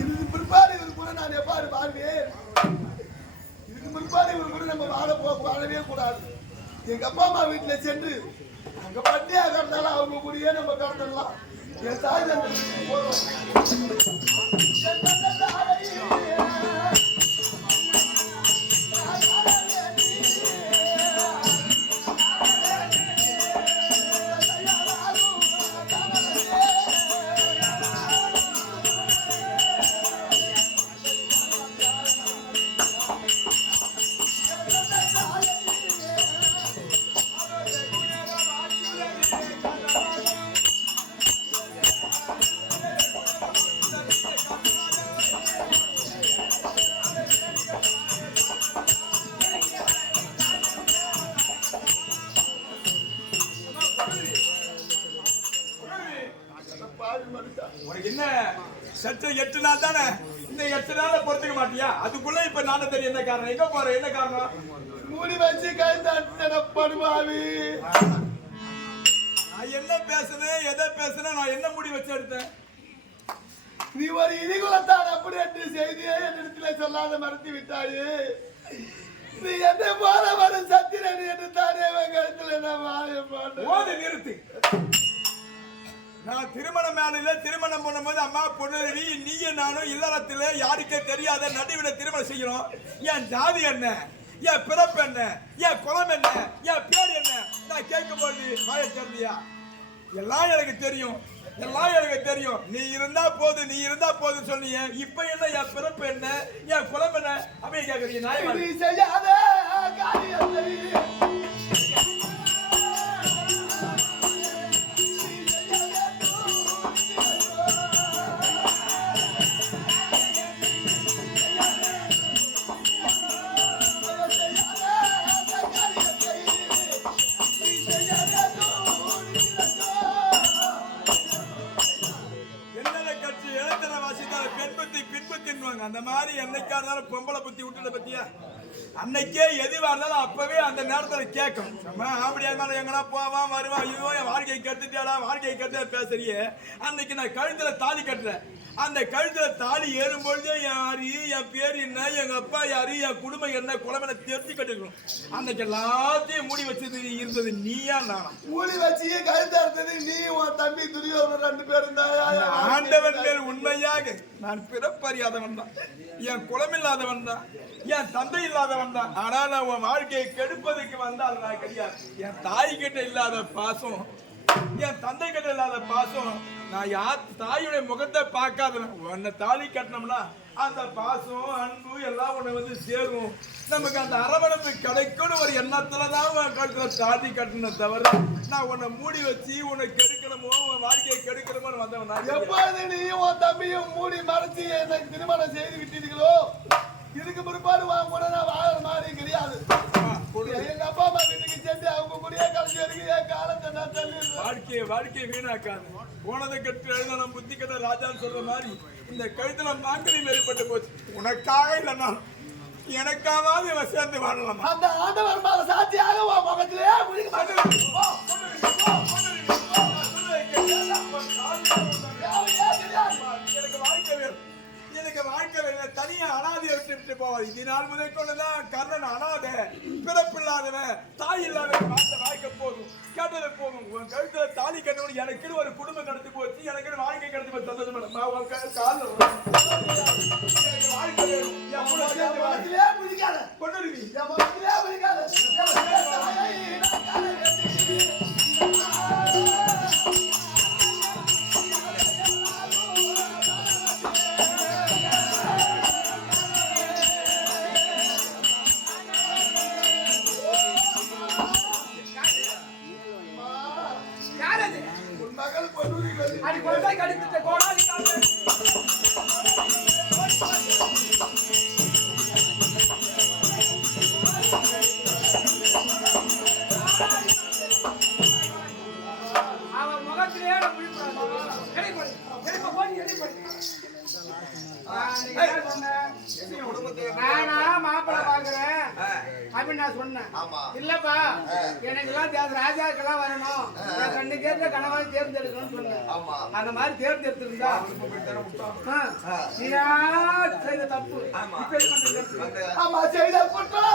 இதுக்கு பிற்பாடு இவர் கூட நான் எவ்வாறு வாழ்வேன்? இதுக்கு பிற்பாடு இவர் கூட நம்ம வாழவே கூடாது. எங்க அப்பா அம்மா வீட்டுல சென்று அங்க பட்டியா கடந்தாலும் அவங்க கூடயே நம்ம கடந்துடலாம். என் தாய் என்ன சற்று 8 நாள் தானே, இந்த 8 நாள பொறுத்துக்க மாட்டியா? அதுக்குள்ள இப்ப நானும் தெரியும் என்ன காரணம், எங்க போற, என்ன காரணம்? மூடி வச்சு கைப்படுவாவி. நான் என்ன பேசுனேன், எதை பேசுனேன், நான் என்ன முடி வச்சு எடுத்தேன்? நீ ஒரு இடிகுலத்தான் அப்படி என்று செய்தியே என்னிடத்துல சொல்லாத மறுத்து விட்டாயே. நீ என்ன போல வரும் சத்திரன் என்று தானே கருத்துல நான் வாய போது நிறுத்து. நான் திருமண மேலையில திருமணம் பண்ணும்போது அம்மா பொண்ணு நீயும் நானும் இல்லறத்துல யாருக்கே தெரியாத நடுவில திருமணம் செய்யணும். என் ஜாதி என்ன, என் பிறப்பு என்ன, என் குலம் என்ன, என் பேர் என்ன நான் கேட்கும் போது வாய தெரியா? எல்லாம் எனக்கு தெரியும், எல்லாம் எனக்கு தெரியும். நீ இருந்தா போது, நீ இருந்தா போதுன்னு சொன்னீங்க. இப்ப என்ன என் பிறப்பு என்ன, என் குலம் என்ன அப்படின்னு கேட்கறீங்க. நாய் நீ செய்யாத காரியத்தை அந்த மாதிரி என்னைக்கா இருந்தாலும் பொம்பளை புத்தி விட்டுல பத்தியா? அன்னைக்கே எதுவா இருந்தாலும் அப்பவே அந்த நேரத்துல கேட்கும். அப்படியா இருந்தாலும் எங்கன்னா போவான் வருவான், ஐயோ என் வாழ்க்கையை கெடுத்துட்டியாடா, வாழ்க்கையை கெடுத்த பேசுறியே. அன்னைக்கு நான் கழுத்துல தாலி கட்டுறேன். அந்த கழுத்துல தாலி ஏறும்பொழுதே யாரு, என் பேர் என்ன, எங்க அப்பா யாரு, என் குடும்பம் என்ன, குழம்பு தெரிஞ்சு கட்டுக்கணும். அன்னைக்கு எல்லாத்தையும் மூடி வச்சது இருந்தது நீயா நானா? மூடி வச்சு கழுத்தா இருந்தது நீ, உன் தம்பி துரியோதனன் 2 பேரும் தான். ஆண்டவன் மேல் உண்மையாக நான் பிறப்பறியாதவன் தான், என் குலம் இல்லாதவன் தான், என் தந்தை இல்லாதவன் தான். ஆனா நான் உன் வாழ்க்கையை கெடுப்பதற்கு வந்தால் நான் கிடையாது. என் தாய் கிட்ட இல்லாத பாசம், என் தந்தை கிட்ட இல்லாத பாசம், நான் யார் தாயுடைய முகத்தை பார்க்காதவன். உன்னை தாலி கட்டினோம்னா அந்த பாசம் அன்பு எல்லாம் உன்னை வந்து சேரும். நமக்கு அந்த அரவணைப்பு கிடைக்கும்னு ஒரு எண்ணத்துலதான் கட்டுற தாலி கட்டின தவிர நான் உன்னை மூடி வச்சு உன்னை கெடுக்கணுமோ, உன் வாழ்க்கையை கெடுக்கணுமோ வந்தவன். எப்பொழுது நீயும் உன் தம்பியும் மூடி மறைச்சு எனக்கு திருமணம் செய்து விட்டீர்களோ, இதுக்கு பிற்பாடு வாங்க கூட நான் வாழற மாதிரி கிடையாது. எங்க அப்பா அம்மா வீட்டுக்கு சென்று அவங்க கூடயே கழிச்சு எடுக்க காலத்தை நான் தள்ளி வாழ்க்கையை வீணாக்காது. போனதை கட்டு எழுதணும் புத்தி கட்ட ராஜான்னு சொல்ற மாதிரி இந்த கழுத்துல மாங்கனி மேற்பட்டு போச்சு. உனக்காக இல்லைன்னா எனக்காவது இவன் சேர்ந்து வாழலாம். அந்த ஆண்டவர் மேல சாட்சியாக உன் முகத்திலே எனக்கு வாழ்க்கை தனியா அனாதையை விட்டு போவாது. இது நாள் முதல் கொண்டுதான் கர்ணன் அனாதை, பிறப்பில்லாதவன், தாய் இல்லாதவன் வாழ்க்கை போதும், கேட்டது போதும். உன் கழுத்துல தாலி கட்டணும், எனக்கு ஒரு குடும்பம் கிடைச்சு போச்சு, எனக்கு வாழ்க்கை கிடைச்சு போச்சு. சந்தோஷம் வாழ்க்கை நானா மாப்பிள்ளை பாக்குறேன் அப்படின்னு நான் சொன்னேன். இல்லப்பா எனக்கு எல்லாம் ராஜாக்கெல்லாம் வரணும், என் கண்ணு கேட்ட கணவனை தேர்ந்தெடுக்கணும்னு சொன்னேன். அந்த மாதிரி தேர்ந்தெடுத்திருந்தா நீயா செய்த தப்பு. ஆமா செய்த குற்றம்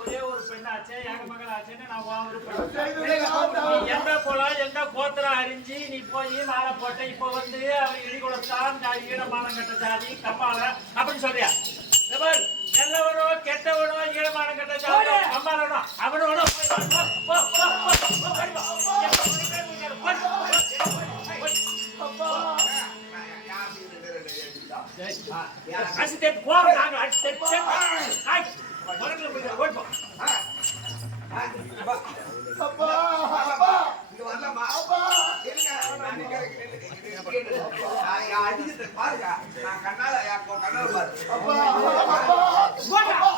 ஒரே ஒரு பெண்ணாச்சே எங்க மகளாச்சேன்னு நான் எந்த குலம் எந்த கோத்திரம் அறிஞ்சு நீ போய் மாலை போட்ட இப்ப வந்து அவன் இடி கொடுத்தான் ஈழமானம் கட்ட ஜாதி கம்மால அப்படின்னு சொல்றியா? நல்லவனோ கெட்டவனோ ஈழமானம் கட்ட ஜாதி கம்மாலனோ அவனோட அடிச்சு போறோம் நாங்க அடிச்சு அப்பா அப்பா இங்க வரலாமா? அடிக்கிறது பாருங்க, நான் கண்ணால பாரு. அப்பா அப்பா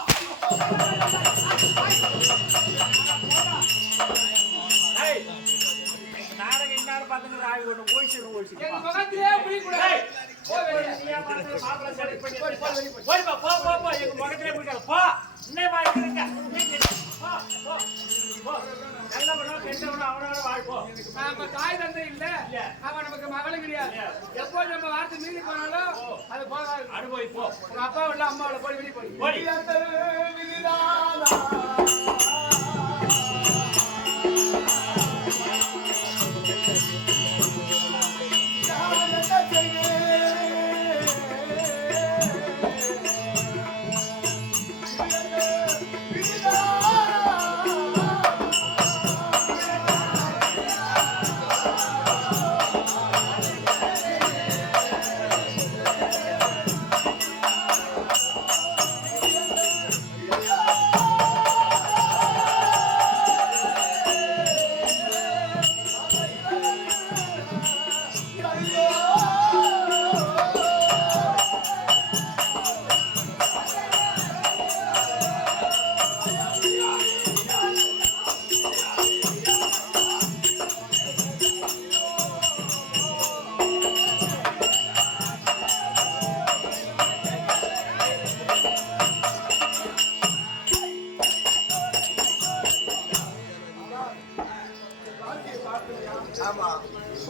நாடகம் என்ன பாத்துங்க ஆகி ஒண்ணு ஓய்ச்சு எங்க முகத்திலே பிடிக்காது போ இன்னமா இருக்க நல்லவனோ கெட்டவனோ அவனோட வாழ்ப்போ. நம்ம தாய் தந்தை இல்ல, அவன் நமக்கு மகளும் கிடையாது. எப்போ நம்ம வார்த்தை மீறி போனாலும் அது போகாது. அனுபவி போ. உங்க அப்பா இல்ல அம்மாவோட போய் வெளியே போய்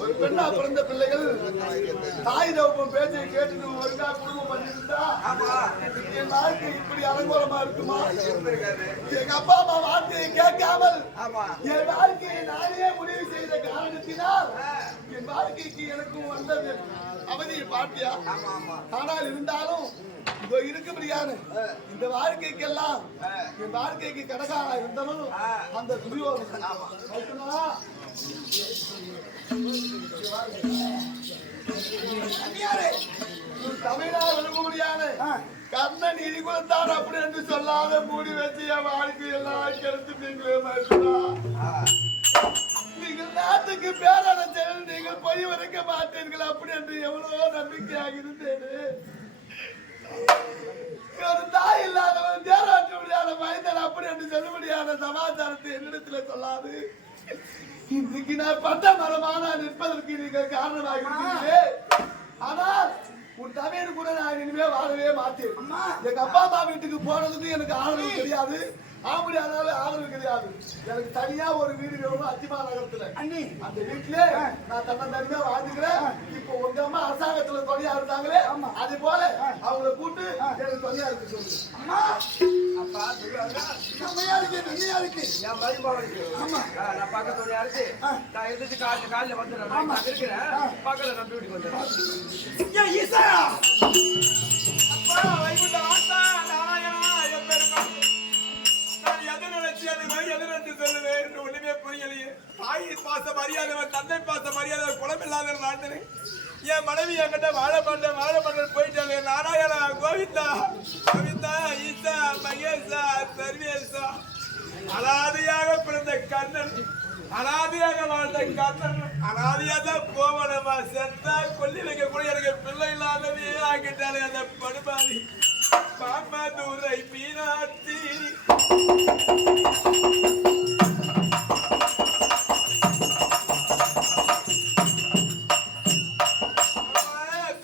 ஒரு பெண்ணா பிறந்த பிள்ளைகள் தாய் தகப்பன் பேச்சை கேட்டு ஒழுங்கா குடும்பம் பண்ணிருந்தா என் வாழ்க்கை இப்படி அலங்கோலமா இருக்குமா? எங்க அப்பா அம்மா வார்த்தையை கேட்காமல் என் வாழ்க்கையை நானே முடிவு செய்த காரணத்தினால் என் வாழ்க்கைக்கு எனக்கும் வந்தது அவதியை பாட்டியா. ஆனால் இருந்தாலும் இதோ இருக்கும்படியான இந்த வாழ்க்கைக்கெல்லாம் என் வாழ்க்கைக்கு கடகாரா இருந்தவனும் அந்த துரியோதனன். தமிழ்நாடு விரும்பும்படியான கண்ணன் இடி கொடுத்தான் அப்படி என்று சொல்லாத மூடி வச்சு என் வாழ்க்கை எல்லாம் கெடுத்துட்டீங்களே மருத்துவா. நீங்கள் நாட்டுக்கு பேரரசல் நீங்கள் பொய் வரைக்க மாட்டீர்கள் அப்படி என்று எவ்வளவோ நம்பிக்கையாக இருந்தேன். ஒரு தாய் இல்லாதவன் தேராற்ற முடியாத மைந்தன் அப்படி என்று சொல்லும்படியான சமாச்சாரத்தை என்னிடத்துல சொல்லாது இன்னைக்கு நான் பட்ட மரமான நிற்பதற்கு நீங்கள் காரணமாக இருக்கிறீர்களே. ஆனால் உன் தமையன் கூட நான் இனிமே வாழவே மாட்டேன். எங்க அப்பா அம்மா வீட்டுக்கு போனதுக்கு எனக்கு ஆதரவு கிடையாது, ஆம்படியானாலும் ஆதரவு கிடையாது. எனக்கு தனியா ஒரு வீடு வேணும் அத்திமா நகரத்துல. அந்த வீட்டுல நான் தனியா வாழ்ந்துக்கிறேன். இப்போ உங்க அம்மா அரசாங்கத்துல துணையா இருந்தாங்களே, அதே போல அவங்களை கூட்டு எனக்கு துணையா இருக்கு சொல்லு. அப்பா நம்மையா இருக்கு நன்மையா இருக்கு என் மருமகனுக்கு. நான் பக்கத்துல யாருக்கு நான் எதிர்த்து காலையில வந்துடுறேன். நான் இருக்கிறேன் பக்கத்துல நம்ம வீட்டுக்கு வந்துடுறேன். ஈசா அப்பா வைகுண்ட ஆத்தா நாராயணா எப்பெருமா பார்த்தேன். என் மனைவி என்கிட்ட வாழ மாட்டேன் போயிட்டாங்க. நாராயணா, கோவிந்தா கோவிந்தா, ஈசா, மகேசா, சர்வேசா. அனாதையாக பிறந்த கண்ணன், அனாதையாக வாழ்ந்த கண்ணன் அனாதையா தான் போவனமா. செத்தா கொல்லி வைக்க கூட எனக்கு பிள்ளை இல்லாதவே ஆகிட்டாலே அந்த படுபாதி. பாப்பா தூரை மீனாட்சி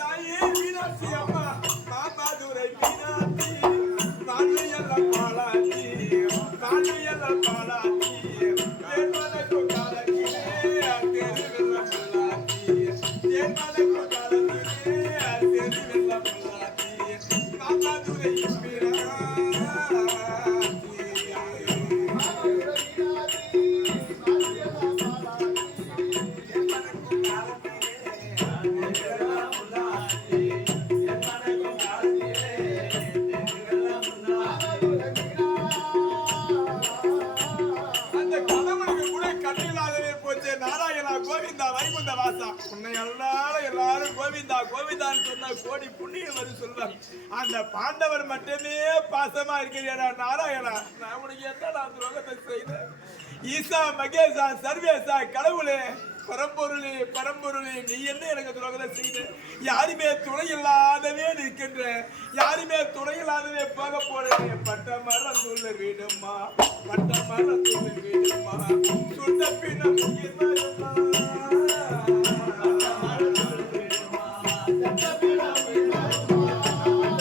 தாயே மீனாட்சி அம்மா, பாப்பா தூரை மீனாட்சி, மாலையெல்லாம் பாலாச்சி, மாலையெல்லாம் பாலாச்சி, தேன்மலைக்கு காலக்கிலே தெருவெல்லாம் பொள்ளாச்சி, தேன்மலைக்கு காலக்கிலே தெருவெல்லாம் பொள்ளாச்சி, பாப்பா தூரை நாராயணா, கோவிந்தா, வைகுந்த வாசா. உன்னை எல்லாரும் கோவிந்தா கோவிந்தான்னு சொன்ன கோடி புண்ணியம் வந்து சொல்வார். அந்த பாண்டவர் மட்டுமே பாசமா இருக்கிறீரா நாராயணா? நான் உனக்கு என்ன நான் துரோகத்தை செய்தேன்? ஈசா, மகேசா, சர்வேசா, கடவுளே, பரம்பொருளே, பரம்பொருளே, நீ என்ன எனக்கு துரோகத்தை செய்த? யாருமே துணை இல்லாதவே நிற்கின்ற, யாருமே துணை இல்லாதவே போக போறேன். பட்ட மரம் துள்ள வீடுமா, பட்ட மரம் துள்ள வீடுமா, சுட்ட பின்ன